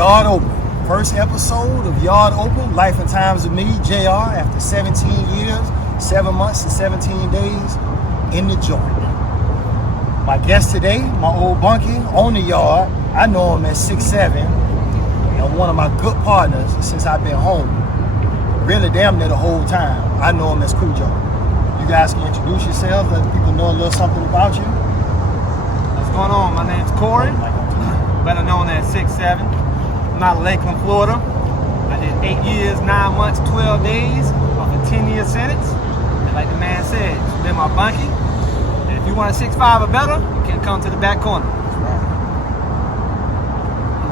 Yard Open. First episode of Yard Open, Life and Times of me, JR, after 17 years, 7 months and 17 days in the joint. My guest today, my old bunkie on the yard, I know him as 6'7", and one of my good partners since I've been home. Really damn near the whole time, I know him as Cujo. You guys can introduce yourselves, let people know a little something about you. What's going on? My name's Corey, better known as 6'7". I'm out of Lakeland, Florida. I did 8 years, 9 months, 12 days of a 10-year sentence. And like the man said, it's been my bunkie. And if you want a 6'5" or better, you can come to the back corner.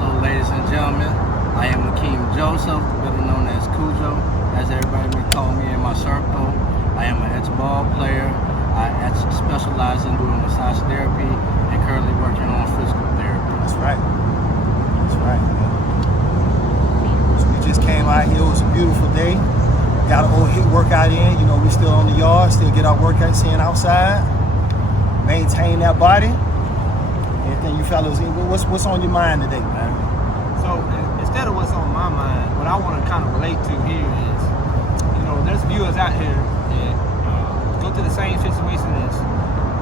Hello, ladies and gentlemen. I am Akeem Joseph, better known as Cujo, as everybody may call me in my circle. I am an ex-ball player. I specialize in doing massage therapy and currently working on physical therapy. That's right. That's right. So we just came out here. It was a beautiful day. Got an old hit workout in. You know, we still on the yard, still get our workouts in outside. Maintain that body. Anything you fellas, what's on your mind today, man? So instead of what's on my mind, what I want to kind of relate to here is, you know, there's viewers out here that go through the same situation as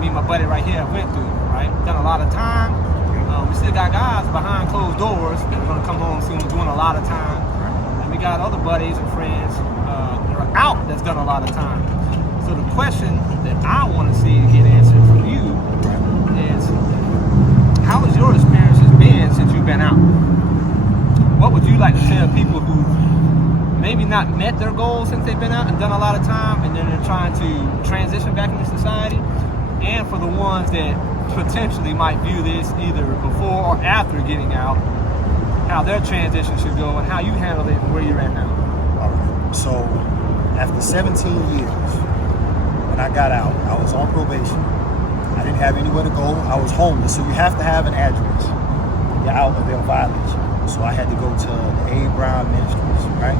me and my buddy right here went through, right? Done a lot of time. We still got guys behind closed doors that are going to come home soon doing a lot of time. And we got other buddies and friends that are out that's done a lot of time. So the question that I want to see get answered from you is, how has your experiences been since you've been out? What would you like to tell people who maybe not met their goals since they've been out and done a lot of time, and then they're trying to transition back into society? And for the ones that potentially might view this either before or after getting out, how their transition should go and how you handle it and where you're at now. All right. So after 17 years, when I got out, I was on probation. I didn't have anywhere to go. I was homeless, so you have to have an address. You're out of their violation. So I had to go to the A. Brown Ministries, right?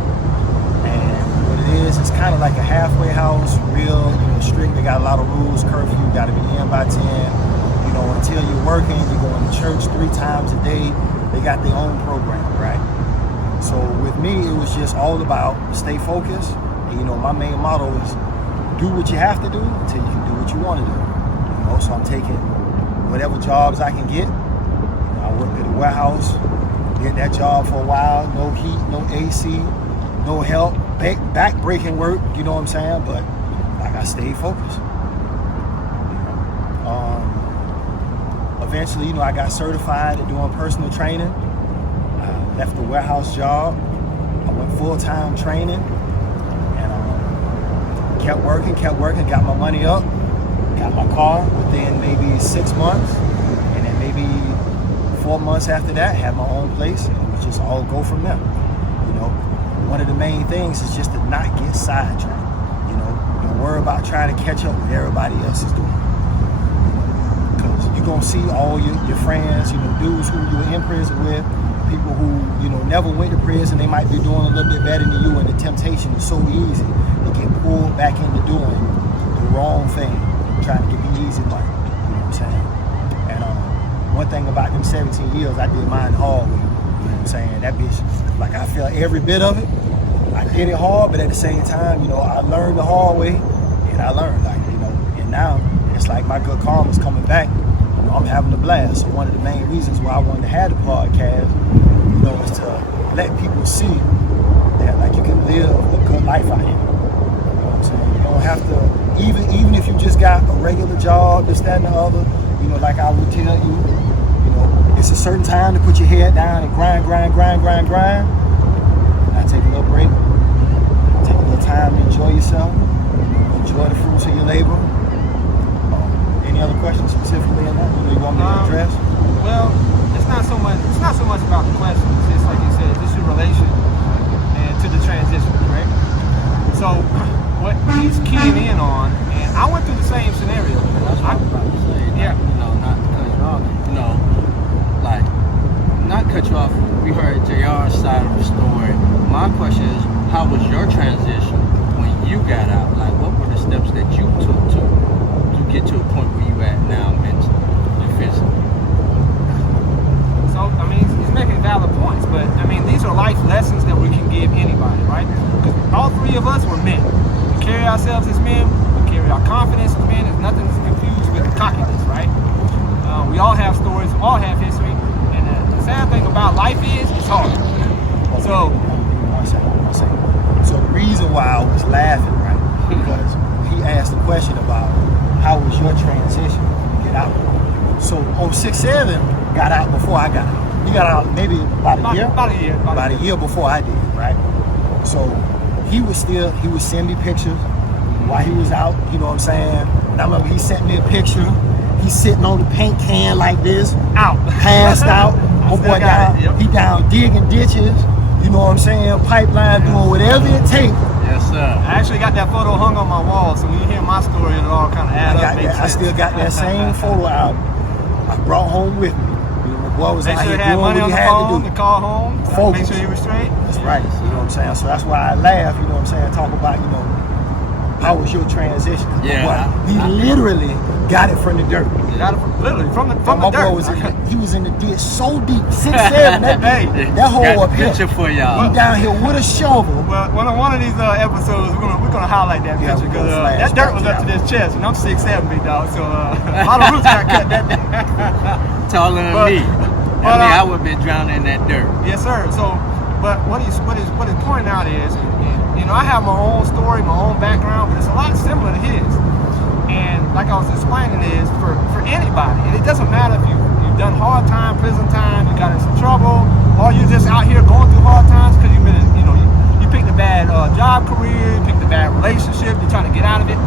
And what it is, it's kind of like a halfway house, real, strict. They got a lot of rules, curfew, got to be in by 10. Until you're working, you're going to church 3 times a day. They got their own program, right? So with me, it was just all about stay focused. And, my main motto is do what you have to do until you can do what you want to do. So I'm taking whatever jobs I can get. I worked at a warehouse, did that job for a while. No heat, no AC, no help, back-breaking work, you know what I'm saying? But I stayed focused. Eventually, I got certified at doing personal training. I left the warehouse job. I went full-time training and kept working, got my money up, got my car within maybe 6 months, and then maybe 4 months after that, had my own place, and we just all go from there. One of the main things is just to not get sidetracked. Don't worry about trying to catch up with everybody else is doing. You're going to see all your friends, dudes who you were in prison with, people who, never went to prison. They might be doing a little bit better than you, and the temptation is so easy to get pulled back into doing the wrong thing, trying to get the easy money. You know what I'm saying? And one thing about them 17 years, I did mine the hard way. You know what I'm saying? That bitch, like I felt every bit of it. I did it hard, but at the same time, I learned the hard way, and I learned, and now it's like my good karma's coming back. I'm having a blast. So one of the main reasons why I wanted to have the podcast, is to let people see that you can live a good life out here. You know what I'm saying? You don't have to, even if you just got a regular job, this, that, and the other, like I would tell you, it's a certain time to put your head down and grind. Now take a little break, take a little time to enjoy yourself, enjoy the fruits of your labor. Any other questions specifically in that? You want me to address? Well, it's not so much about the questions. It's like you said, just your relation and to the transition, right? So what he's keying in on, and I went through the same scenario. That's what I was about to say. Yeah. Not to cut you off. Not cut you off. We heard JR's side of the story. My question is, how was your transition when you got out? What were the steps that you took to get to a point where you at now mentally and physically? So So, I mean, he's making valid points, but I mean, these are life lessons that we can give anybody, right? Because all three of us were men. We carry ourselves as men, we carry our confidence as men, and nothing's confused with cockiness, right? We all have stories, we all have history, and the sad thing about life is, it's hard. So, one second. So the reason why I was laughing, right, because he asked the question about how was your transition to get out. So 06-07 got out before I got out. He got out maybe about a year? About a year before I did, right? So he would send me pictures while he was out, you know what I'm saying? And I remember he sent me a picture. He's sitting on the paint can like this, out, passed out. My boy down, yep. He down digging ditches, you know what I'm saying? Pipeline, doing whatever it takes. Yes, sir. I actually got that photo hung on my wall, so when you hear my story, it'll all kind of add up. I still got that same photo album. I brought home with me. You know, my boy was Make out sure here he had doing money what on he the had phone to to do. call home. Focus. Make sure he was straight. That's right. You know what I'm saying? So that's why I laugh. You know what I'm saying? Talk about, you know, how was your transition? Yeah. He literally got it from the dirt. You got it literally from the My dirt. boy he was in the ditch so deep, 6'7". That hole Got up a here. picture for y'all. He down here with a shovel. Well, one of these episodes, we're gonna highlight that Yeah, picture we're because gonna that flash dirt was back up to to this chest, and I'm 6'7", big dog. So a lot of roots got cut that day. Taller than But- me. but, I would have been drowning in that dirt. Yes, sir. So, but what he's pointing out is, you know, I have my own story, my own background, but it's a lot similar to his. And like I was explaining, is for anybody, and it doesn't matter if you've done hard time, prison time, you got in some trouble, or you're just out here going through hard times because you've been, you picked a bad job career, you picked a bad relationship, you're trying to get out of it.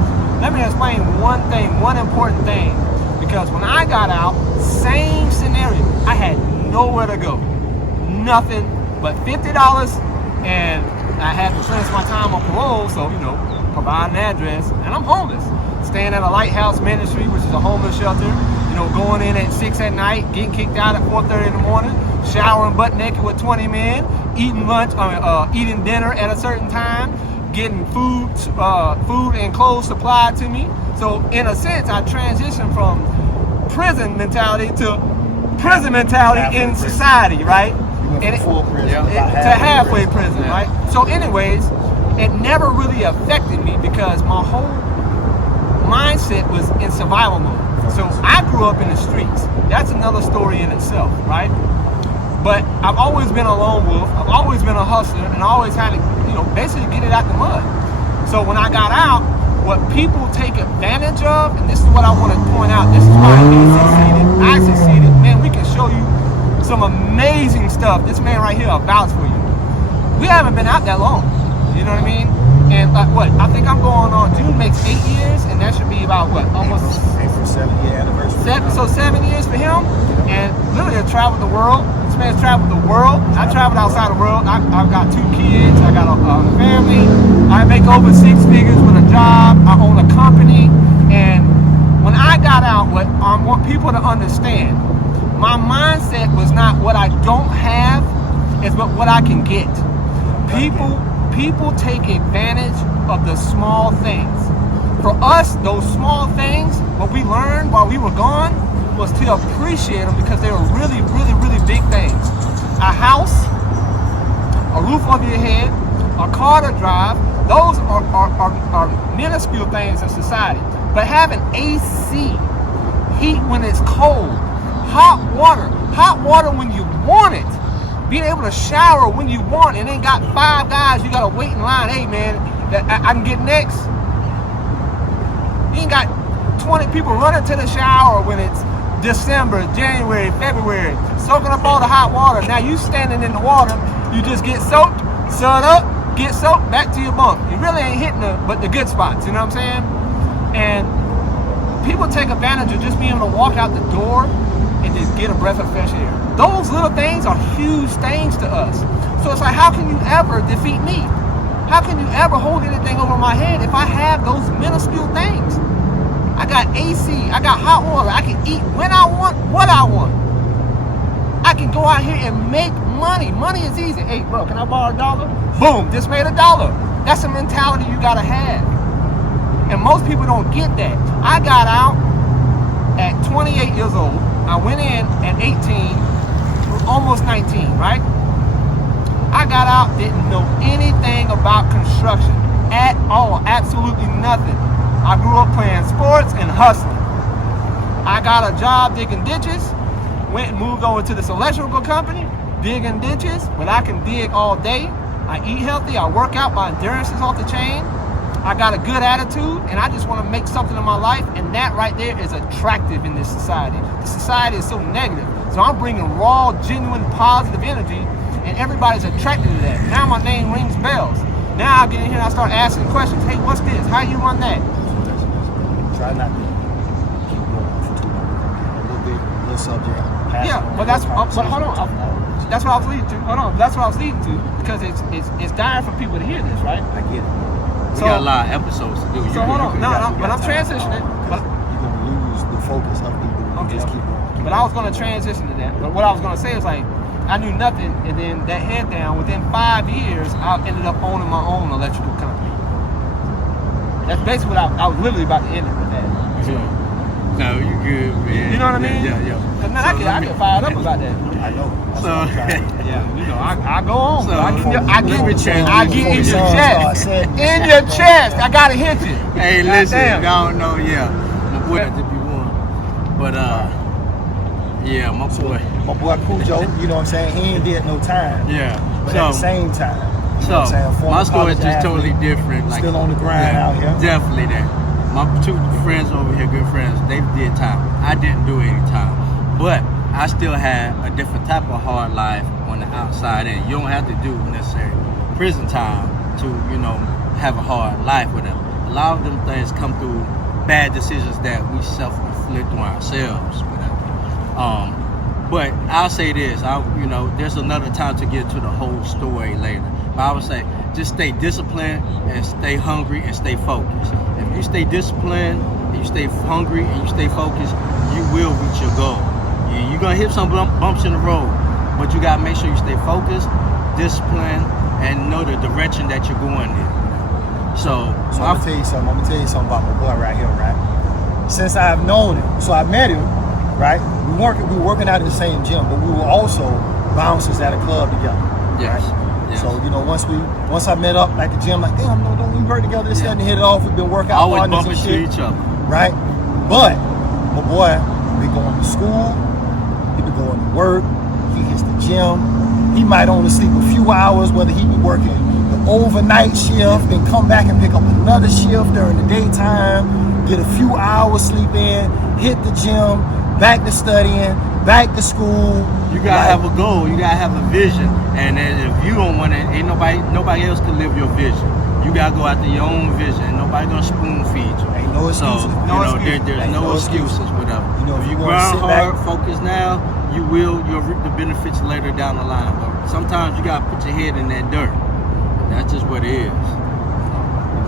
Let me explain one important thing, because when I got out, same scenario, I had nowhere to go, nothing but $50, and I had to finish my time on parole, so provide an address, and I'm homeless. Staying at a Lighthouse Ministry, which is a homeless shelter, going in at 6 at night, getting kicked out at 4:30 in the morning, showering butt naked with 20 men, eating dinner at a certain time, getting food and clothes supplied to me. So in a sense, I transitioned from prison mentality to prison mentality in society, right? You went from full prison to halfway prison, right? So anyways, it never really affected me because my whole mindset was in survival mode. So I grew up in the streets. That's another story in itself, right? But I've always been a lone wolf. I've always been a hustler, and I always had to, basically get it out the mud. So when I got out, what people take advantage of, and this is what I want to point out, this is why I succeeded. Man, we can show you some amazing stuff. This man right here will vouch for you. We haven't been out that long. You know what I mean? And I think I'm going on, June makes 8 years, and that should be about almost April 7th year anniversary. 7 years for him, and literally have traveled the world. This man's traveled the world. I traveled outside the world. I've got 2 kids. I got a family. I make over 6 figures with a job. I own a company. And when I got out, what I want people to understand, my mindset was not what I don't have, it's what I can get. People take advantage of the small things. For us, those small things, what we learned while we were gone was to appreciate them because they were really, really, really big things. A house, a roof over your head, a car to drive, those are minuscule things in society. But having AC, heat when it's cold, hot water when you want it, being able to shower when you want it, ain't got 5 guys you gotta wait in line. Hey man, I can get next. You ain't got 20 people running to the shower when it's December, January, February, soaking up all the hot water. Now you standing in the water, you just get soaked, sun up, get soaked, back to your bunk. You really ain't hitting but the good spots, you know what I'm saying? And people take advantage of just being able to walk out the door and just get a breath of fresh air. Those little things are huge things to us. So it's like, how can you ever defeat me? How can you ever hold anything over my head if I have those minuscule things? I got AC, I got hot water, I can eat when I want, what I want. I can go out here and make money. Money is easy. Hey bro, can I borrow $1? Boom, just made $1. That's a mentality you gotta have. And most people don't get that. I got out at 28 years old. I went in at 18, almost 19, right? I got out, didn't know anything about construction at all, absolutely nothing. I grew up playing sports and hustling. I got a job digging ditches, went and moved over to this electrical company, digging ditches, but I can dig all day. I eat healthy, I work out, my endurance is off the chain. I got a good attitude, and I just want to make something in my life, and that right there is attractive in this society. The society is so negative. So I'm bringing raw, genuine, positive energy, and everybody's attracted to that. Now my name rings bells. Now I get in here and I start asking questions. Hey, what's this? How you run that? Try not to keep going for too long. A little subject. Yeah, but that's but hold on. That's what I was leading to. Hold on, that's what I was leading to, because it's dire for people to hear this, right? I get it. We got a lot of episodes to do. So hold on, but I'm transitioning. But you're gonna lose the focus of people. Okay. Just keep going. But I was gonna transition to that. But what I was gonna say is, like, I knew nothing, and then that head down. Within 5 years, I ended up owning my own electrical company. That's basically what I was literally about to end it with that. No, you good, man. You know what I mean? Yeah. Cause man, I get fired up about that. I know. That's So, what I'm trying to do. Yeah, you know, I go on. So, bro. I get in your Before chest. we In your chest. I gotta hit you. Hey, listen, Goddamn. y'all know, my boy had to be one. But, yeah, my boy. My boy Cujo, you know what I'm saying? He ain't did no time. Yeah. But at the same time, you know what I'm So, saying? Former my story is college just totally athlete, different. Like, still on the grind out here. Definitely that. My two friends over here, good friends, they did time. I didn't do any time. But I still had a different type of hard life on the outside end. You don't have to do necessarily prison time to, have a hard life with them. A lot of them things come through bad decisions that we self-inflict on ourselves. But I'll say this, there's another time to get to the whole story later. But I would say, just stay disciplined and stay hungry and stay focused. If you stay disciplined and you stay hungry and you stay focused, you will reach your goal. You're gonna hit some bumps in the road, but you gotta make sure you stay focused, disciplined, and know the direction that you're going in. So I'm gonna tell you something about my boy right here, right? Since I've known him, so I met him, right? We were working out in the same gym, but we were also bouncers at a club together. Yes. Right? Yes. So once I met up at the gym, like, damn, no, don't we work together? This and hit it off. We've been working out always partners bumping and into shit, each other. right? But my boy been going to school. He been going to work. He hits the gym. He might only sleep a few hours, whether he be working the overnight shift, then come back and pick up another shift during the daytime, get a few hours sleep in, hit the gym, back to studying, back to school. You gotta have a goal. You gotta have a vision. And then if you don't want it, ain't nobody else can live your vision. You gotta go after your own vision. Nobody gonna spoon feed you. Ain't no excuses. There's Ain't no excuses with them. You know, if if you you wanna grind sit hard, back- focus now, you'll reap the benefits later down the line. But sometimes you gotta put your head in that dirt. That's just what it is.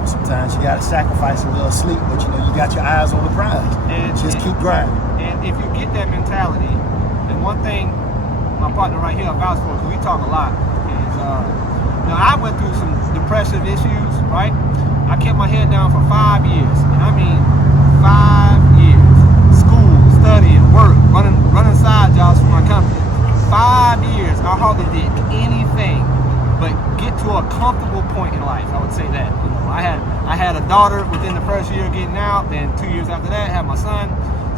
Sometimes you gotta sacrifice a little sleep, but you got your eyes on the prize. And Just keep grinding. And if you get that mentality, then one thing my partner right here vouch for, because we talk a lot, is I went through some depressive issues, right? I kept my head down for 5 years, and I mean 5 years. School, studying, work, running side jobs for my company. 5 years, I hardly did anything but get to a comfortable point in life. I would say that. I had a daughter within the first year getting out. Then 2 years after that, I had my son.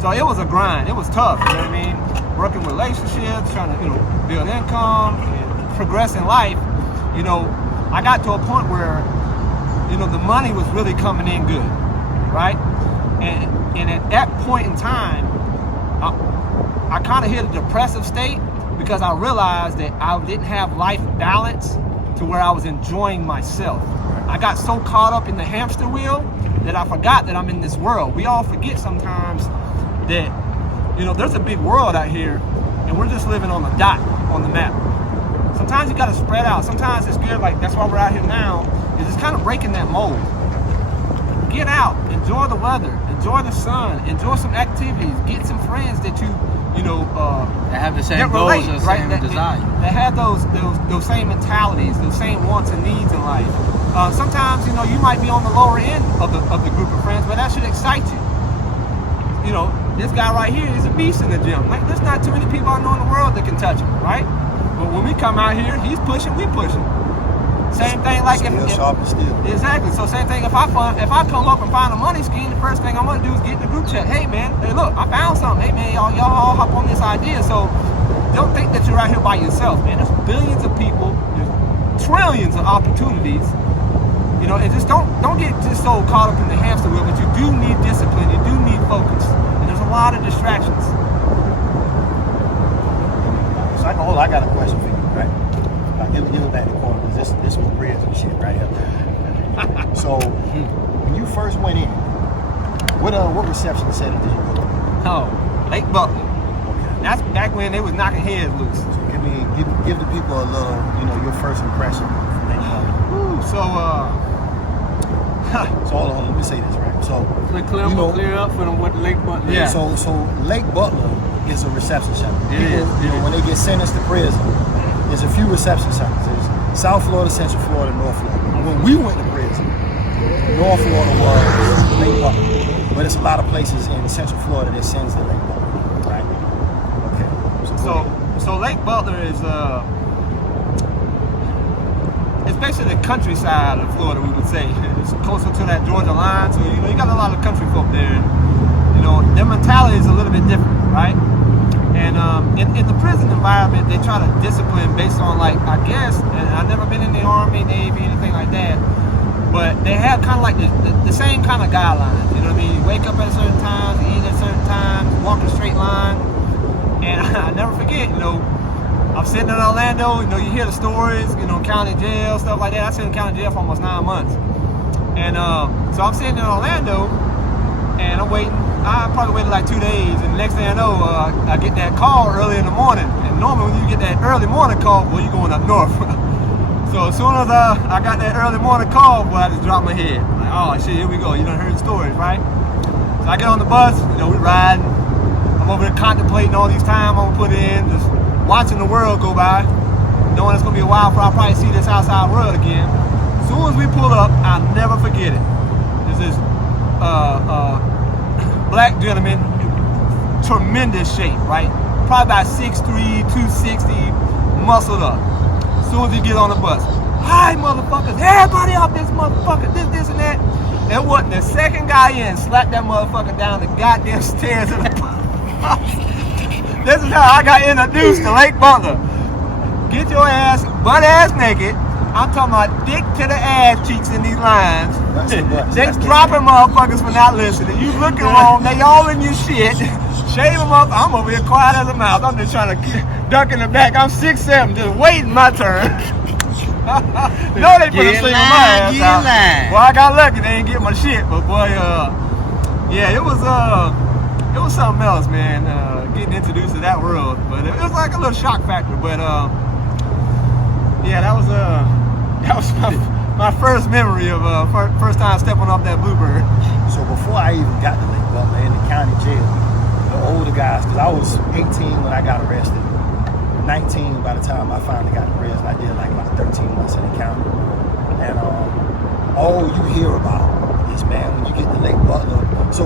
So it was a grind. It was tough. You know what I mean? Working relationships, trying to build income, and progress in life. I got to a point where the money was really coming in good, right? And at that point in time, I kind of hit a depressive state because I realized that I didn't have life balance to where I was enjoying myself. I got so caught up in the hamster wheel that I forgot that I'm in this world. We all forget sometimes that, there's a big world out here and we're just living on a dot on the map. Sometimes you got to spread out. Sometimes it's good, like that's why we're out here now, is it's kind of breaking that mold. Get out, enjoy the weather, enjoy the sun, enjoy some activities, get some friends that They have the same that goals relate, and right? same desires. That have those same mentalities, those same wants and needs in life. Sometimes you might be on the lower end of the group of friends, but that should excite you. you know, this guy right here is a beast in the gym. Like, there's not too many people I know in the world that can touch him, right? But when we come out here, he's pushing, we pushing. Same thing like Still if sharp and still. exactly. So same thing if I come up and find a money scheme, the first thing I'm gonna do is get in the group chat. Hey man, hey look, I found something. Hey man, y'all all hop on this idea. So don't think that you're out here by yourself, man. There's billions of people, there's trillions of opportunities. You know, and just don't get just so caught up in the hamster wheel, but you do need discipline, you do need focus. And there's a lot of distractions. So I got a question for you, right? Give it back the corner, because this was bridge and shit right here. So when you first went in, what reception setting did you go to? Oh, Lake Butler. Okay. That's back when they was knocking heads loose. So give the people a little, you know, your first impression from Lake Butler. Woo, so So hold on, let me say this, right? So Clear up for them what Lake Butler. Yeah. So Lake Butler is a reception center. It is. When they get sentenced to prison, there's a few reception centers. There's South Florida, Central Florida, North Florida. When we went to prison, North Florida was Lake Butler. But there's a lot of places in Central Florida that sends to Lake Butler, right? Okay. So Lake Butler is it's basically the countryside of Florida, we would say. It's closer to that Georgia line, so you know you got a lot of country folk there. You know, their mentality is a little bit different, right? And in the prison environment, they try to discipline based on, like, I guess, and I've never been in the Army, Navy, anything like that, but they have kind of like the same kind of guidelines, you know what I mean? You wake up at certain times, you eat at certain times, walk a straight line, and I never forget, you know, I'm sitting in Orlando, you know, you hear the stories, you know, county jail, stuff like that. I sat in county jail for almost 9 months. And so I'm sitting in Orlando, and I'm waiting. I probably waited like 2 days, and the next thing I know, I get that call early in the morning. And normally when you get that early morning call, boy, you're going up north. So as soon as I got that early morning call, boy, I just dropped my head. Like, oh shit, here we go. You done heard the stories, right? So I get on the bus, you know, we riding. I'm over there contemplating all these time I'm gonna put in, just watching the world go by, knowing it's gonna be a while before I probably see this outside world again. As soon as we pull up, I'll never forget it. There's this black gentleman, tremendous shape, right? Probably about 6'3", 260, muscled up. As soon as he get on the bus, hi motherfuckers, everybody up this motherfucker, this and that. It wasn't the second guy in, slapped that motherfucker down the goddamn stairs of the bus. This is how I got introduced to Lake Butler. Get your ass, butt ass naked. I'm talking about dick to the ass cheeks in these lines. They dropping motherfuckers for not listening. You looking wrong, they all in your shit. Shave them up. I'm over here quiet as a mouse. I'm just trying to duck in the back. I'm 6'7", just waiting my turn. No, they put a sleep on my ass out. Well, I got lucky. They ain't get my shit. But boy, yeah, it was something else, man. Getting introduced to that world, but it was like a little shock factor. But yeah, that was my first memory of first time stepping off that Bluebird. So before I even got to Lake Butler in the county jail, the older guys, because I was 18 when I got arrested, 19 by the time I finally got arrested. I did like about 13 months in the county, and all you hear about is, man, when you get to Lake Butler. So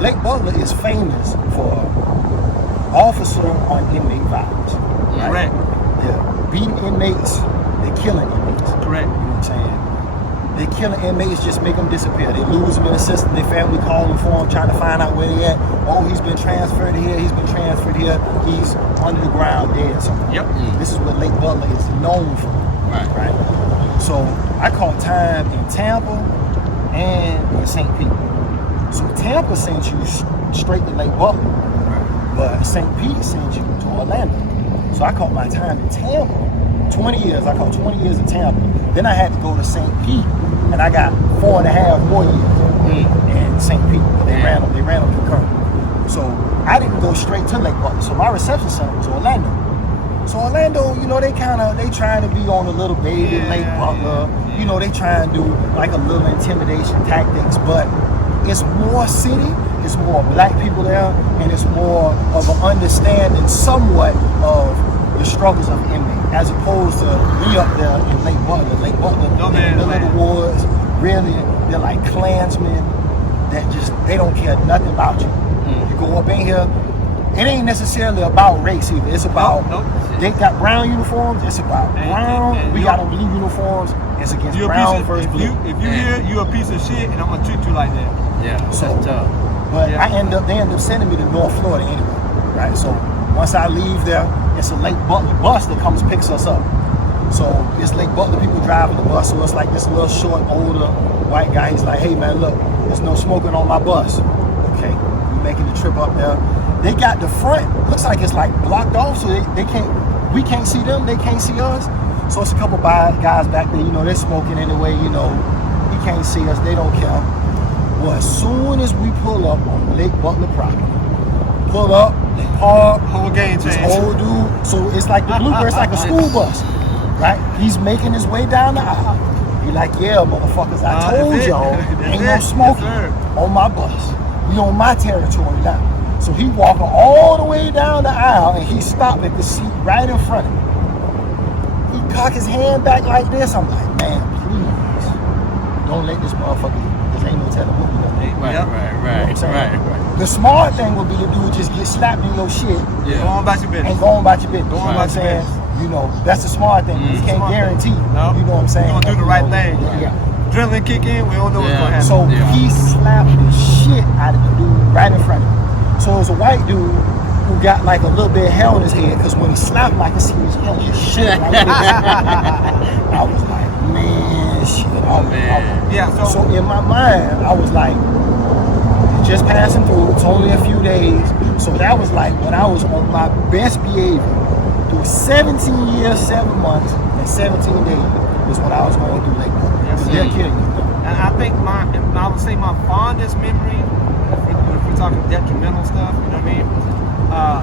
Lake Butler is famous for officer on inmate violence. Right? Correct. They're beating inmates, they're killing inmates. Correct. You know what I'm saying? They're killing inmates, just make them disappear. They lose them in the system, their family calling for them, trying to find out where they at. Oh, he's been transferred here, he's been transferred here, he's under the ground dead somewhere. Yep. This is what Lake Butler is known for. Right? So I caught time in Tampa and in St. Pete. So Tampa sent you straight to Lake Butler, but St. Pete sent you to Orlando. So I caught my time in Tampa, 20 years. I caught 20 years in Tampa. Then I had to go to St. Pete, and I got 4.5 more years in St. Pete. They ran them concurrent. So I didn't go straight to Lake Butler. So my reception center was Orlando. So Orlando, you know, they trying to be on a little baby Lake Butler. You know, they trying to do like a little intimidation tactics, but it's more city, it's more black people there, and it's more of an understanding somewhat of the struggles of the inmate, as opposed to we up there in Lake Butler. Lake Butler, in the little woods, really, they're like Klansmen that just, they don't care nothing about you. You go up in here, it ain't necessarily about race either. It's about they got brown uniforms. It's about brown. and we got on blue uniforms. It's against you brown versus if blue. if you here, you a piece of shit, and I'm gonna treat you like that. Yeah, So- that's tough. But Yeah. they end up sending me to North Florida anyway, right? So once I leave there, it's a Lake Butler bus that comes picks us up. So it's Lake Butler people driving the bus. So it's like this little short, older white guy. He's like, hey man, look, there's no smoking on my bus. Okay, we making the trip up there. They got the front, looks like it's like blocked off, so they can't, we can't see them, they can't see us. So it's a couple guys back there, they're smoking anyway, he can't see us, they don't care. Well, as soon as we pull up on Lake Butler property, pull up, they park, Whole game this change. old dude, so it's like the Bluebird, it's like a school bus, right? He's making his way down the aisle. He like, yeah, motherfuckers, I told that's it. y'all, That's ain't it. no smoking Yes, sir. on my bus. We on my territory now. So he walking all the way down the aisle and he stopped at the seat right in front of me. He cock his hand back like this. I'm like, man, please, don't let this motherfucker, this ain't no telling what we gonna do. Right, Yep. right, You know what right, I'm saying? right. The smart thing would be to do is just get slapped in your shit Go Yeah. on about your business. and go on about your business. Go on You know what I'm about your saying? business. That's the smart thing. You can't Smart thing. guarantee. No. You know what I'm saying? You gonna do the right thing. Yeah. Adrenaline kick in, we don't know what's Yeah. gonna happen. So Yeah. he slapped the shit out of the dude right in front of him. So it was a white dude who got like a little bit of hair on his head because when he slapped him, I could see his hair just shit like this. I was like, man, shit. Man. yeah, So in my mind, I was like, just passing through. It's only a few days. So that was like when I was on my best behavior. Through 17 years, 7 months, and 17 days is when I was going through Lake Butler. Yes, They'll sir. kill you. And I think I would say my fondest memory, if we're talking detrimental stuff, you know what I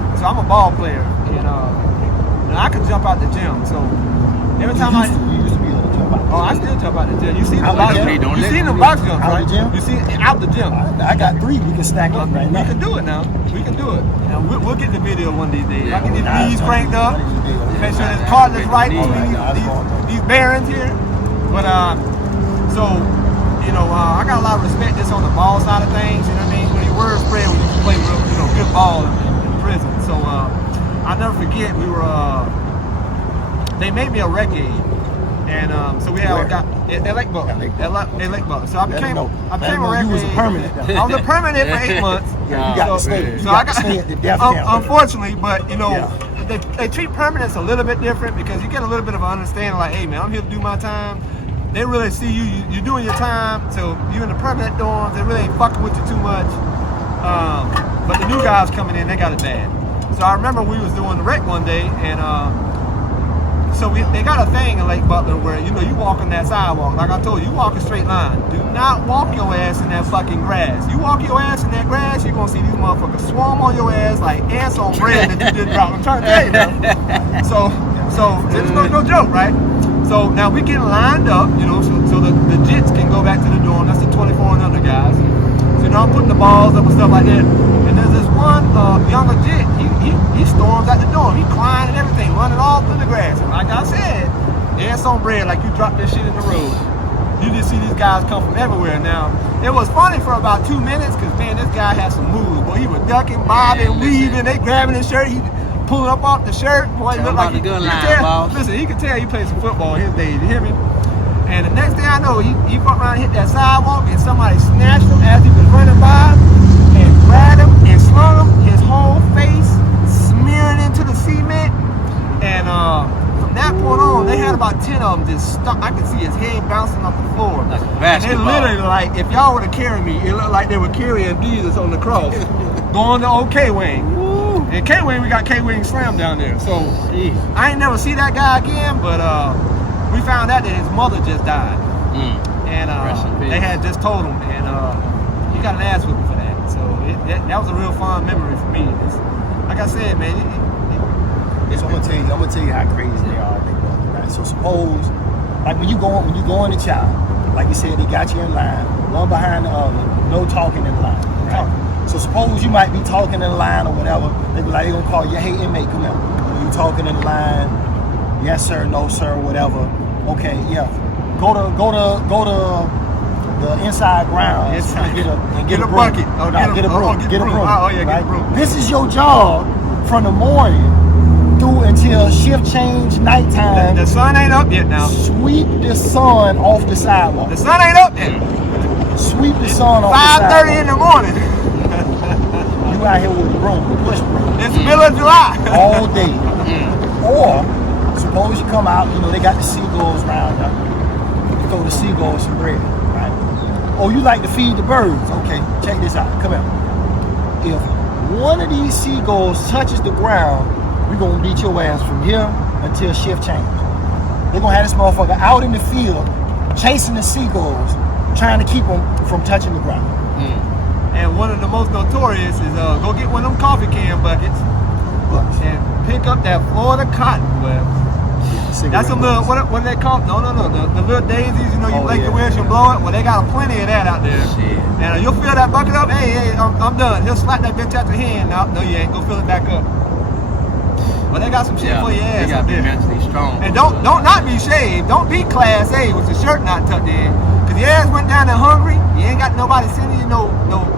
mean? So I'm a ball player, and I could jump out the gym. So every time You used to be able to jump out. oh, I still jump out the gym. You see the Out the box gym? jump? Don't You let seen me the box jump, out the right? gym? You see out the gym. I got 3 we can stack up right We now. can do it now. We can do it. And we'll get the video one of these days. Yeah. I can get Nah, these it's cranked up. one of these days. Make sure Yeah, this card is yeah, right yeah, between yeah, it's going on. these bearings here. But so I got a lot of respect just on the ball side of things. You know what I mean? Your word spread when you can play real, good ball in prison. So I'll never forget they made me a record. And so we Where? got at Lake Butler. At Lake At Lake Butler. So I Let became me know. I became a Let me know record. you was a permanent. I was a permanent for 8 months. Yeah, you got to stay. You So got I got to stay at the death camp. unfortunately, but Yeah. they treat permanents a little bit different because you get a little bit of an understanding. Like, hey man, I'm here to do my time. They really see you're doing your time. So you in the permanent dorms, they really ain't fucking with you too much. But the new guys coming in, they got it bad. So I remember we was doing the rec one day, and so they got a thing in Lake Butler where you walk on that sidewalk. Like I told you, you walk a straight line. Do not walk your ass in that fucking grass. You walk your ass in that grass, you're gonna see these motherfuckers swarm on your ass like ants on bread that you just dropped. I'm trying to tell you now. So it's no joke, right? So now we getting lined up, so the jits can go back to the dorm. That's the 24 and under guys. So I'm putting the balls up and stuff like that. And there's this one younger jit. He storms out the dorm. He crying and everything, running all through the grass. And like I said, ants on bread, like you drop this shit in the road. You just see these guys come from everywhere. Now, it was funny for about 2 minutes because, man, this guy had some moves. Boy, he was ducking, bobbing, weaving. They grabbing his shirt. He pulling up off the shirt. Boy, he Tell looked like about the gun you line, could tell, boss. listen, he could tell he played some football in his days. You hear me? And the next thing I know, he fucked around and hit that sidewalk, and somebody snatched him as he was running by and grabbed him and slung him. His whole face smeared into the cement. And from that point on, they had about 10 of them just stuck. I could see his head bouncing off the floor. Like a And they basketball. literally, like, if y'all were to carry me, it looked like they were carrying Jesus on the cross. Going to old K-Wing. And K-Wing, we got K-Wing Slam down there. So Jeez. I ain't never see that guy again, but we found out that his mother just died. And Rest in peace. they had just told him, and he got an ass whipping for that. So that was a real fond memory for me. Like I said, man, So I'm gonna tell you how crazy they are. Right? So suppose, like when you go in the child, like you said, they got you in line, one behind the other, no talking in line. Right? So suppose you might be talking in line or whatever. They be like, they gonna call you, hey inmate, come here. When you talking in line, yes sir, no sir, whatever. Okay, yeah. Go to the inside grounds Inside. and get Get a broom. bucket. Oh, Nah, get a broom. get Get a broom. Oh, yeah, get a right? broom. This is your job from the morning through until shift change, nighttime. The sun ain't up yet now. Sweep the sun off the sidewalk. The sun ain't up yet. Sweep the sun off the 5:30 in sidewalk. the morning. You out here with a broom, a push broom, It's the middle of July. all day. Or suppose you come out, you know, they got the seagulls round up. You throw the seagulls some bread, right? Oh, you like to feed the birds. Okay, check this out. Come here. If one of these seagulls touches the ground, we're gonna beat your ass from here until shift change. They're gonna have this motherfucker out in the field chasing the seagulls, trying to keep them from touching the ground. And one of the most notorious is go get one of them coffee can buckets and pick up that Florida cottonwood. That's a little, what do they call it? No, the little daisies, you know, you blink the winds and blow it. Well, they got plenty of that out there. Shit. And you'll fill that bucket up. Hey, I'm done. He'll slap that bitch out your hand. No, you ain't. Go fill it back up. But they got some shit for your ass You gotta out be there. mentally strong. And don't not be shaved. Don't be class A with your shirt not tucked in. Cause your ass went down there hungry. You ain't got nobody sending you no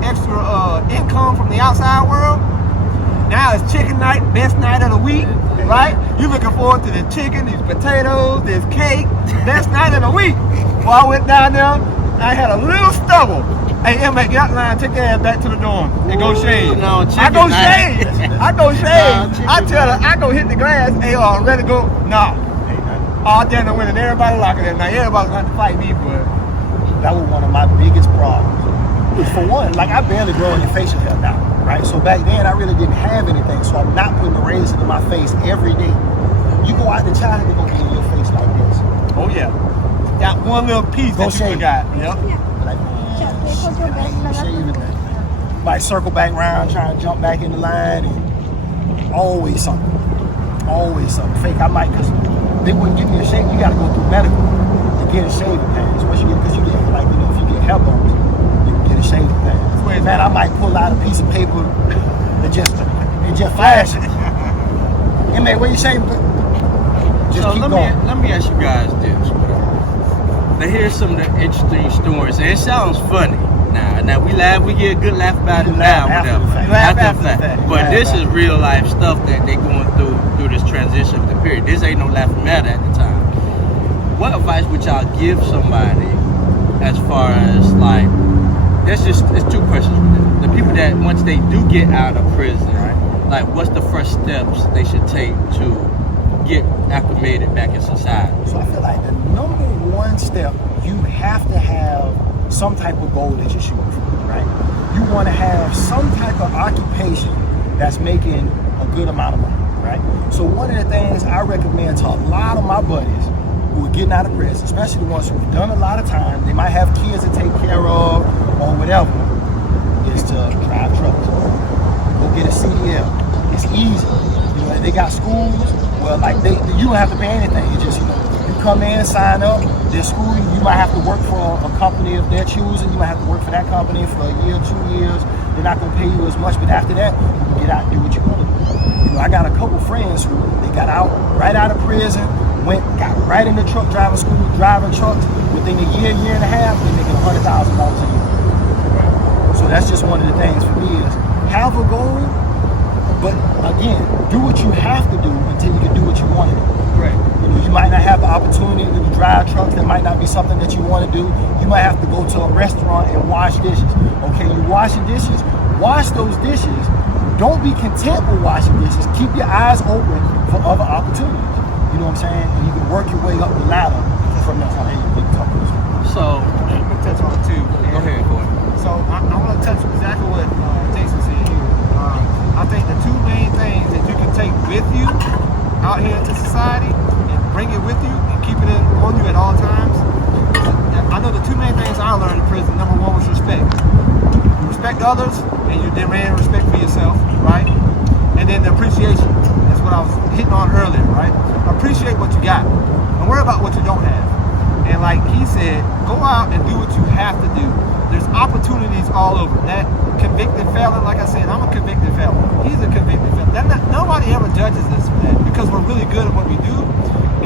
extra income from the outside world. Now it's chicken night, best night of the week, right? You looking forward to the chicken, these potatoes, this cake, best night of the week. Well, I went down there, I had a little stubble. Hey, Emma, get out line, take your ass back to the dorm and go shave. No, I go chicken shave. night. I go shave. chicken I tell her, I go hit the glass. Hey, I'm ready to go. Nah. All day in the winter, everybody locking it. Now everybody's going to fight me for it. That was one of my biggest problems. Because for one, like I barely grow any facial hair now, right? So back then I really didn't have anything. So I'm not putting the razor in my face every day. You go out to China, they're gonna be in your face like this. Oh yeah. Got one little piece Go that you shave. forgot. Yep. Like, might circle back around, trying to jump back in the line, and always something. Always something. Fake. I might, because they wouldn't give me a shave. You gotta go through medical to get a shaving pads. Once you get, because you get, like, you know, if you get hair bumps, you can get a shaving pad. Man, I might pull out a piece of paper and just flash it. Hey man, where you shaving? Just So keep let going. me ask you guys this. Now here's some of the interesting stories. And it sounds funny. Now we laugh, we get a good laugh about it now, after whatever. the fact. Laugh After after the fact. the fact. But Laugh this is after. real life stuff that they going through this transition of the period. This ain't no laughing matter at the time. What advice would y'all give somebody as far as like, it's two questions with this. The people that once they do get out of prison, like what's the first steps they should take to get acclimated back in society? So I feel like the number one step, you have to have some type of goal that you're shooting for, right? You want to have some type of occupation that's making a good amount of money, right? So one of the things I recommend to a lot of my buddies who are getting out of prison, especially the ones who've done a lot of time, they might have kids to take care of or whatever, is to drive trucks. Go get a CDL. It's easy. You know, they got schools. Well, like you don't have to pay anything. You just, you know, you come in, sign up. Their school, you might have to work for a company of their choosing. You might have to work for that company for a year, 2 years. They're not gonna pay you as much, but after that, you can get out and do what you want to do. You know, I got a couple friends who they got out right out of prison, got right in the truck driving school, driving trucks. Within a year and a half, they're making $100,000 a year. So that's just one of the things for me is have a goal, but again, do what you have to do until you can do what you want to do. Right. You know, you might not have the opportunity to drive trucks. That might not be something that you want to do. You might have to go to a restaurant and wash dishes. Okay, you washing dishes, wash those dishes. Don't be content with washing dishes. Keep your eyes open for other opportunities. You know what I'm saying? And you can work your way up the ladder from that point. You can talk to us. So Let me touch on it too. go ahead, Corey. So I want to touch exactly what Jason said here. I think the two main things that you can take with you out here into society and bring it with you and keep it on you at all times. I know the two main things I learned in prison. Number one was respect. You respect others and you demand respect for yourself, right? And then the appreciation. That's what I was hitting on earlier, right? Appreciate what you got. Don't worry about what you don't have. And like he said, go out and do what you have to do. There's opportunities all over. That convicted felon, like I said, I'm a convicted felon. He's a convicted felon. Nobody ever judges us for that because we're really good at what we do,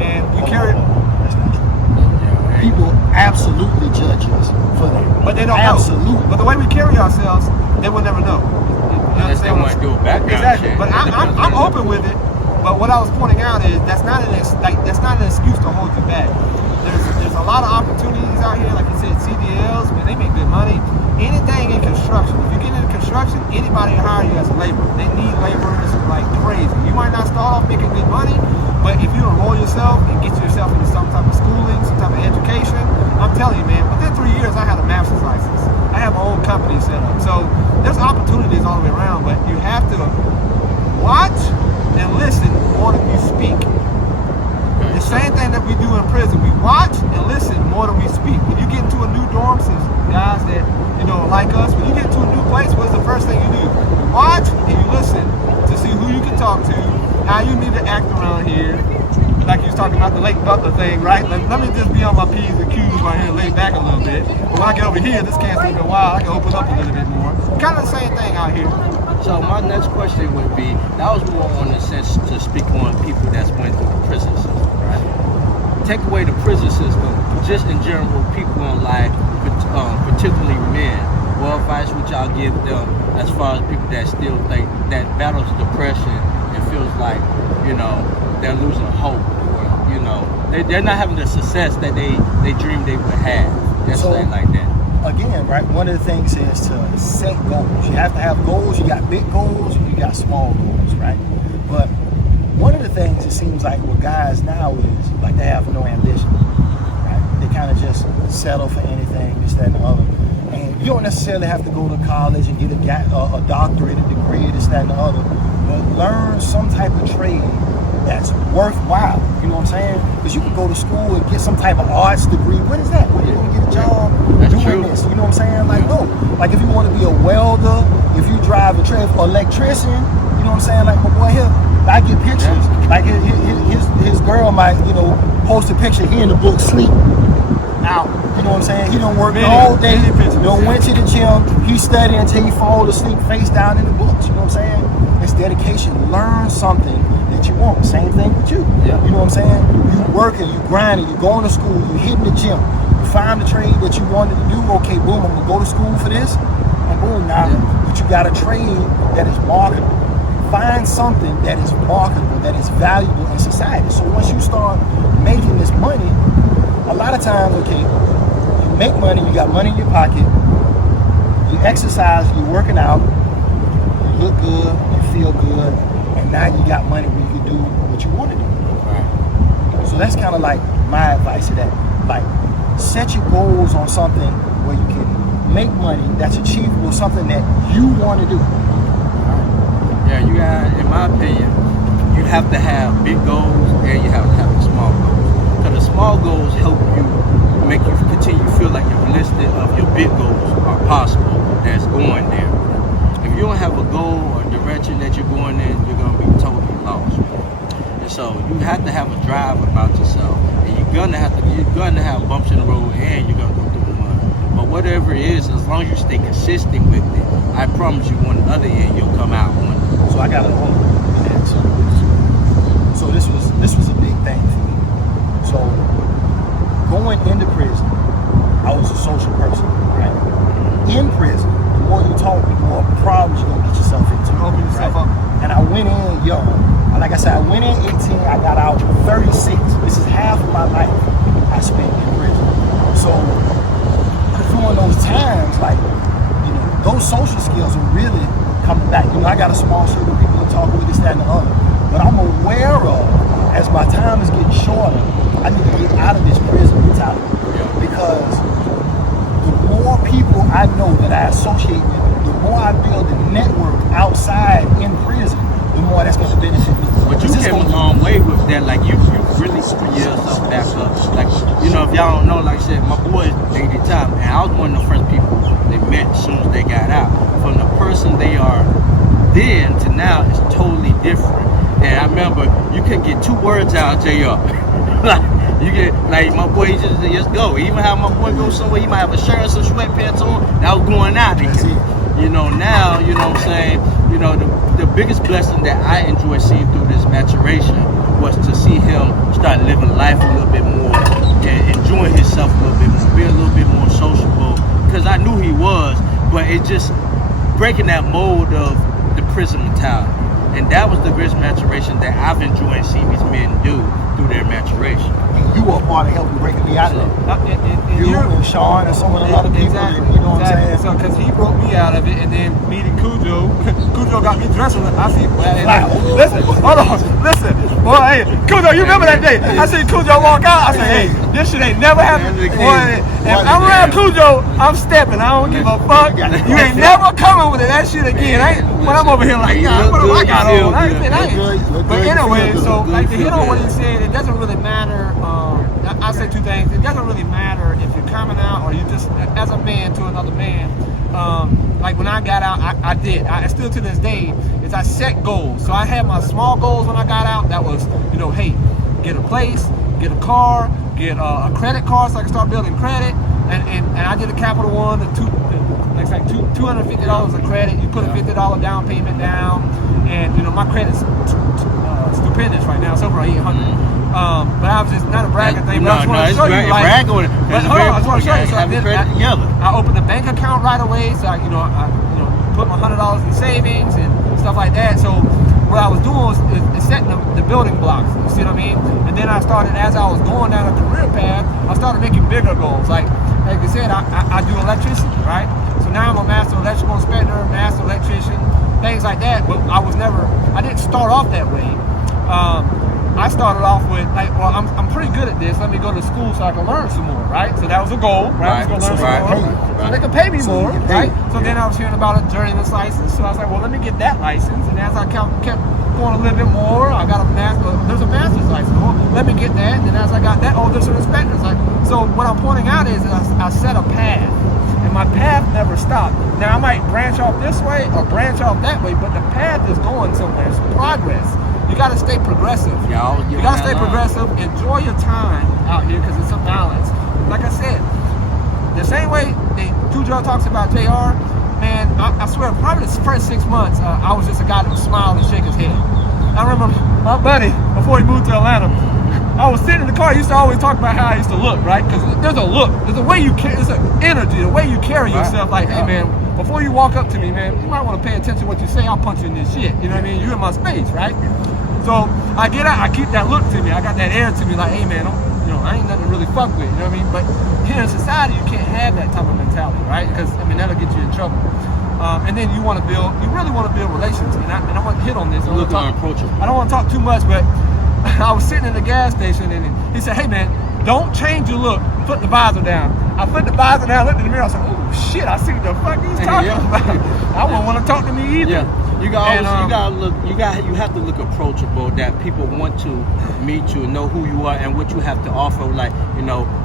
and we carry. That's not true. Yeah, People absolutely judge us for that. But they don't Absolutely. know. But the way we carry ourselves, they will never know. Unless they want to do a background Exactly. check. But I'm open with it. But what I was pointing out is that's not an excuse to hold you back. There's a lot of opportunities out here, like you said, CDLs, man, they make good money. Anything in construction. If you get into construction, anybody will hire you as a laborer. They need laborers like crazy. You might not start off making good money, but if you enroll yourself and get yourself into some type of schooling, some type of education, I'm telling you, man, within 3 years, I had a master's license. I have my own company set up. So there's opportunities all the way around, but you have to watch and listen more than you speak. The same thing that we do in prison. We watch and listen more than we speak. When you get into a new dorm, since guys that, like us, when you get into a new place, what's the first thing you do? You watch and you listen to see who you can talk to, how you need to act around here. Like you was talking about the Lake Butler thing, right? Let me just be on my P's and Q's right here and lay back a little bit. But when I get over here, this can't take a while. I can open up a little bit more. Kind of the same thing out here. So my next question would be, that was more on the sense to speak on people that's went through the prison system, right? Take away the prison system, just in general, people in life, particularly men. What advice would y'all give them as far as people that still think that battles depression and feels like, they're losing hope, or, they're not having the success that they dreamed they would have. Just say it like that. Again, right, one of the things is to set goals. You have to have goals. You got big goals and you got small goals, right? But one of the things it seems like with guys now is like they have no ambition, right? They kind of just settle for anything, this, that, and the other. And you don't necessarily have to go to college and get a doctorate, a degree, this, that, and the other, but learn some type of trade that's worthwhile. You know what I'm saying? Because you can go to school and get some type of arts degree. What is that? What are you going to get a job doing this? You know what I'm saying? Like, no. Like, if you want to be a welder, if you drive a trade, electrician, you know what I'm saying? Like, my boy here, I get pictures. Like, his girl might, post a picture here in the book, sleep out. You know what I'm saying? He don't work all day. Went to the gym. He studied until he fall asleep face down in the books. You know what I'm saying? It's dedication. Learn something that you want. Same thing with you. Yeah. You know what I'm saying? You working, you grinding, you going to school, you hitting the gym. You find the trade that you wanted to do. Okay, boom, I'm gonna go to school for this. And boom, now but you got a trade that is marketable. Find something that is marketable, that is valuable in society. So once you start making this money, a lot of times, okay, you make money, you got money in your pocket, you exercise, you're working out, you look good, you feel good, and now you got money where you can do what you want to do. Right. So that's kind of like my advice to that. Like, set your goals on something where you can make money that's achievable, something that you want to do. Yeah, you got, in my opinion, you have to have big goals and you have to have small goals. Because the small goals help you make you continue to feel like you're realistic of your big goals are possible, that's going there. If you don't have a goal or direction that you're going in, you're going to be totally lost. And so you have to have a drive about yourself. And you're gonna have bumps in the road and you're gonna go through the mud. But whatever it is, as long as you stay consistent with it, I promise you on the other end you'll come out one. So I got a home. So this was a big thing for me. So going into prison, I was a social person, right? In prison, the more you talk, the more problems you're gonna get yourself into. Open yourself up. And I went in young. Like I said, I went in 18, I got out 36. This is half of my life I spent in prison. So during those times, like, those social skills are really coming back. I got a small circle of people to talk with, this, that, and the other. But I'm aware of, as my time is getting shorter, I need to get out of this prison mentality. Because the more people I know that I associate with, the more I build a network outside in prison, the more that's going to benefit me. But you came a long way with that. Like, you really put yourself back up. Like, if y'all don't know, like I said, my boys dated time, and I was one of the first people they met as soon as they got out. From the person they are then to now, it's totally different. And I remember you can get 2 words out, JR. Like, you get, like, my boy just go. Even how my boy goes somewhere, he might have a shirt and some sweatpants on. That was going out again. Now, you know what I'm saying? The biggest blessing that I enjoy seeing through this maturation was to see him start living life a little bit more and enjoying himself a little bit more. be a little bit more sociable because I knew he was, but it just breaking that mold of the prison mentality. And that was the greatest maturation that I've enjoyed seeing these men do through their maturation. And you were a part of helping break me out of that. You you're- and Sean and some of the other people, Exactly. you know what I'm saying? So, because he broke me out of it, and then meeting Cujo, Cujo got me dressed with it. I see. Listen, hold on, listen. Boy, hey, Cujo, you remember that day? I see Cujo walk out. I said, hey, this shit ain't never happened. Boy, if I'm around Cujo, I'm stepping. I don't give a fuck. You ain't never coming with that shit again. When I'm over here like, God, what do I got on? But anyway, so like to hit on what he said, it doesn't really matter. I say two things. It doesn't really matter if you're coming out or you just as a man to another man. Like when I got out, I did. I still to this day is I set goals. So I had my small goals when I got out. That was, you know, hey, get a place, get a car, get a credit card so I can start building credit. And I did a Capital One, like $250 of credit. You put a $50 down payment down, and you know my credit's stupendous right now. It's over 800. But I was just not a bragging thing. But I just want to show you, like, brag on it. but hold on, I just want to show you. So have credit together. I opened a bank account right away, so I put my $100 in savings and stuff like that. So what I was doing was setting the building blocks. You see what I mean? And then I started, as I was going down a career path, I started making bigger goals. Like you said, I do electricity, right? So now I'm a master electrical inspector, master electrician, things like that. But I didn't start off that way. I started off with I'm pretty good at this. Let me go to school so I can learn some more, right? So that was a goal, right? I was gonna learn some more. So they could pay me more, right? So then I was hearing about a journeyman's license. So I was like, well, let me get that license. And as I kept going a little bit more, I got there's a master's license. Well, let me get that. And then as I got that, there's an inspector's license. So what I'm pointing out is I set a path. And my path never stopped. Now I might branch off this way or branch off that way, but the path is going somewhere. It's progress. You got to stay progressive. You got to stay progressive. Enjoy your time out here because it's a balance. Like I said, the same way Cujo talks about JR, man, I swear, probably the first 6 months, I was just a guy that would smile and shake his head. I remember my buddy, before he moved to Atlanta, I was sitting in the car, he used to always talk about how I used to look, right? Because there's a look, there's a way you carry, there's an energy, the way you carry yourself, like, hey man, before you walk up to me, man, you might want to pay attention to what you say, I'll punch you in this shit, you know what I mean? You're in my space, right? So I get out, I keep that look to me, I got that air to me, like, hey man, I ain't nothing to really fuck with, you know what I mean? But here in society, you can't have that type of mentality, right? Because, I mean, that'll get you in trouble. And then you really want to build relations. And I want to hit on this. I don't want to talk too much, but I was sitting in the gas station and he said, hey man, don't change your look, put the visor down. I put the visor down, looked in the mirror, I said, oh shit, I see what the fuck he's talking about. I won't want to talk to me either. Yeah. You have to look approachable, that people want to meet you and know who you are and what you have to offer, like,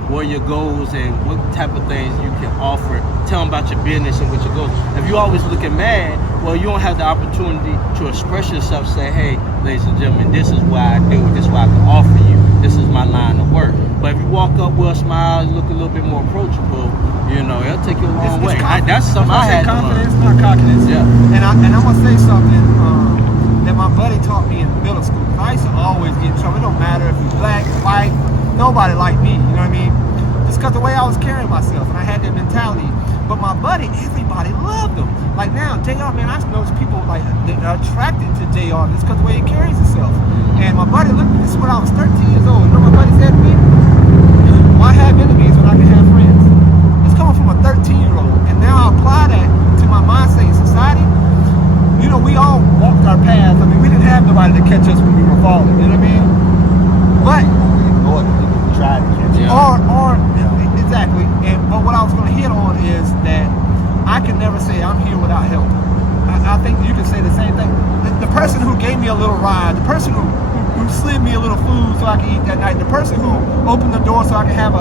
what are your goals and what type of things you can offer. Tell them about your business and what your goals. If you always looking mad, well, you don't have the opportunity to express yourself, say, hey, ladies and gentlemen, this is what I do, this is what I can offer you, this is my line of work. But if you walk up with a smile, you look a little bit more approachable, it'll take you a long way. That's something I had confidence, not cockiness. Yeah. And I'm gonna say something that my buddy taught me in middle school. I used to always get in trouble. It don't matter if you're black, white, nobody liked me. You know what I mean? Just because the way I was carrying myself, and I had that mentality. But my buddy, everybody loved him. Like now, JR, man, I noticed people like that are attracted to JR just because the way he carries himself. And my buddy looked at me. This is when I was 13 years old. You know what my buddy said to me? Why have enemies when I can have friends? It's coming from a 13-year-old. And now I apply that to my mindset in society. We all walked our paths. I mean, we didn't have nobody to catch us when we were falling. You know what I mean? But Or people tried to catch you. Exactly. But what I was going to hit on is that I can never say I'm here without help. I think you can say the same thing. The person who gave me a little ride, the person who slid me a little food so I could eat that night, the person who opened the door so I could have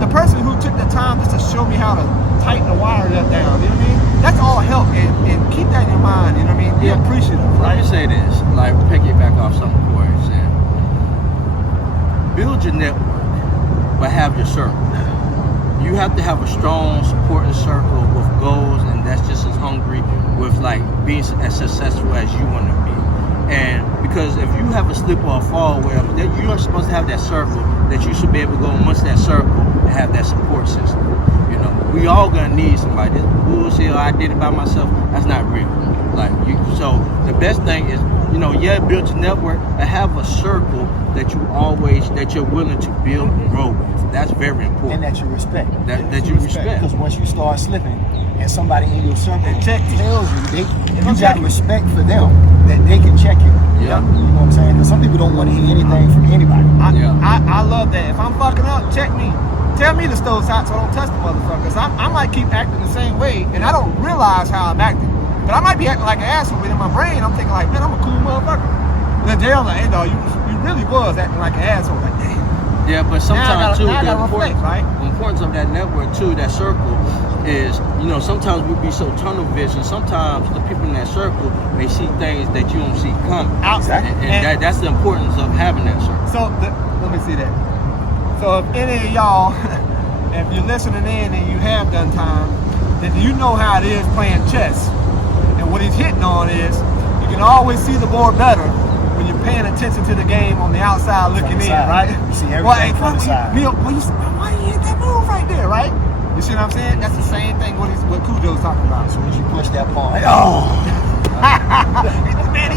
the person who took the time just to show me how to tighten the wire down, you know what I mean? That's all help, and keep that in your mind, you know what I mean? Be appreciative, right? Let me say this, like piggyback off something Corey said. Build your network, but have your circle. You have to have a strong supporting circle with goals, and that's just as hungry with like being as successful as you want to be. And because if you have a slip or a fall where you are supposed to have that circle, that you should be able to go amongst that circle and have that support system. You know, we all gonna need somebody. This bullshit, I did it by myself, that's not real. Like you, so the best thing is, you know, build your network and have a circle that you're willing to build and grow with. That's very important. And that you respect. That you respect. Because once you start slipping, and somebody in your circle check you. tells you, you got check you. respect for them, that they can check you. Yeah. You know what I'm saying? Because some people don't want to hear anything from anybody. I love that. If I'm fucking up, check me. Tell me to stove out so I don't touch the motherfuckers. I might keep acting the same way, and I don't realize how I'm acting. But I might be acting like an asshole, but in my brain, I'm thinking like, man, I'm a cool motherfucker. And then Dale like, hey, dog, you really was acting like an asshole. Like, damn. Yeah, but sometimes too, the importance of that network too, that circle, is, you know, sometimes we be so tunnel vision. Sometimes the people in that circle may see things that you don't see coming. Exactly. And that's the importance of having that circle. So let me see that. So if any of y'all, if you're listening in and you have done time, then you know how it is playing chess. And what he's hitting on is you can always see the board better when you're paying attention to the game on the outside looking in, right? You see everything from the side. Why you hit that move right there, right? You see what I'm saying? That's the same thing what Cujo's talking about. As soon as you push that pawn, like, oh! Man,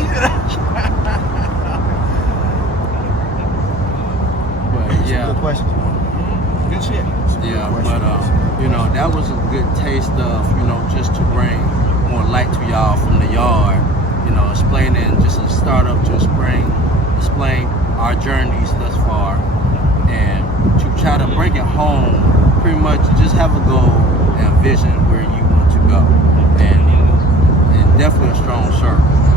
Yeah. Good questions. good shit. Yeah, but you know, that was a good taste of, you know, just to bring more light to y'all from the yard. You know, explaining just a startup to explain our journeys thus far, and to try to bring it home. Pretty much, just have a goal and vision where you want to go, and definitely a strong circle.